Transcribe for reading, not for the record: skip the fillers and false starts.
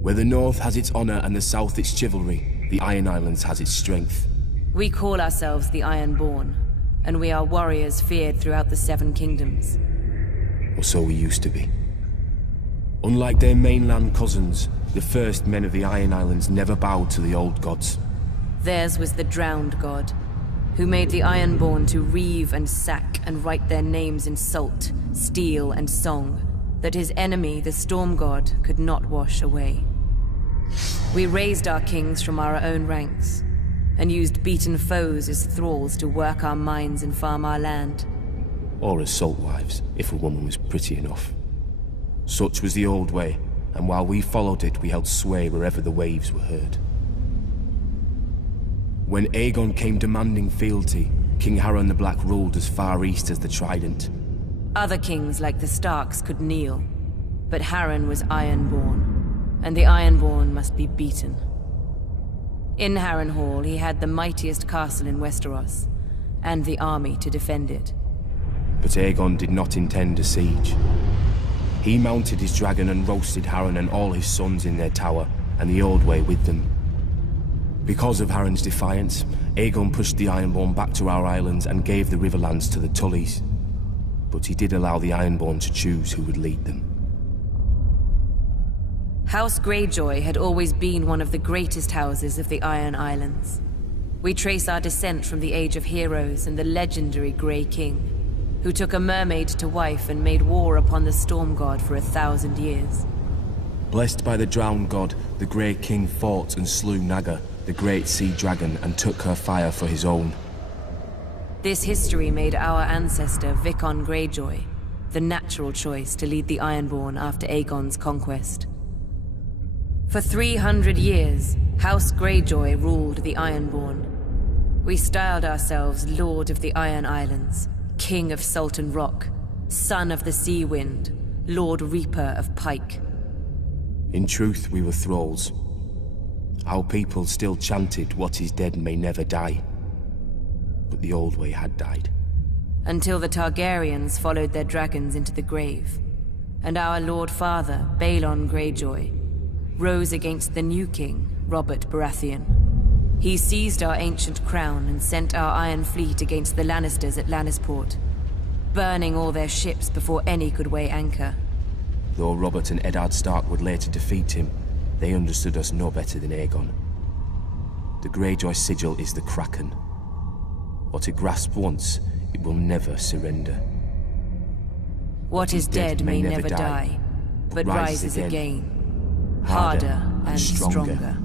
Where the North has its honor and the South its chivalry, the Iron Islands has its strength. We call ourselves the Ironborn, and we are warriors feared throughout the Seven Kingdoms. Or so we used to be. Unlike their mainland cousins, the first men of the Iron Islands never bowed to the old gods. Theirs was the Drowned God, who made the Ironborn to reave and sack and write their names in salt, steel, and song, that his enemy, the Storm God, could not wash away. We raised our kings from our own ranks, and used beaten foes as thralls to work our mines and farm our land. Or as salt wives, if a woman was pretty enough. Such was the old way, and while we followed it, we held sway wherever the waves were heard. When Aegon came demanding fealty, King Harren the Black ruled as far east as the Trident. Other kings like the Starks could kneel, but Harren was Ironborn, and the Ironborn must be beaten. In Harrenhal, he had the mightiest castle in Westeros, and the army to defend it. But Aegon did not intend a siege. He mounted his dragon and roasted Harren and all his sons in their tower, and the Old Way with them. Because of Harren's defiance, Aegon pushed the Ironborn back to our islands and gave the Riverlands to the Tullys. But he did allow the Ironborn to choose who would lead them. House Greyjoy had always been one of the greatest houses of the Iron Islands. We trace our descent from the Age of Heroes and the legendary Grey King, who took a mermaid to wife and made war upon the Storm God for 1,000 years. Blessed by the Drowned God, the Grey King fought and slew Naga, the great sea dragon, and took her fire for his own. This history made our ancestor Vicon Greyjoy the natural choice to lead the Ironborn after Aegon's conquest. For 300 years, House Greyjoy ruled the Ironborn. We styled ourselves Lord of the Iron Islands, King of Salton Rock, Son of the Sea Wind, Lord Reaper of Pike. In truth, we were thralls. Our people still chanted, "What is dead may never die." But the Old Way had died. Until the Targaryens followed their dragons into the grave, and our Lord Father, Balon Greyjoy, rose against the new king, Robert Baratheon. He seized our ancient crown and sent our Iron Fleet against the Lannisters at Lannisport, burning all their ships before any could weigh anchor. Though Robert and Eddard Stark would later defeat him, they understood us no better than Aegon. The Greyjoy sigil is the Kraken. What it grasps once, it will never surrender. What is dead may never die, but rises again, harder and stronger.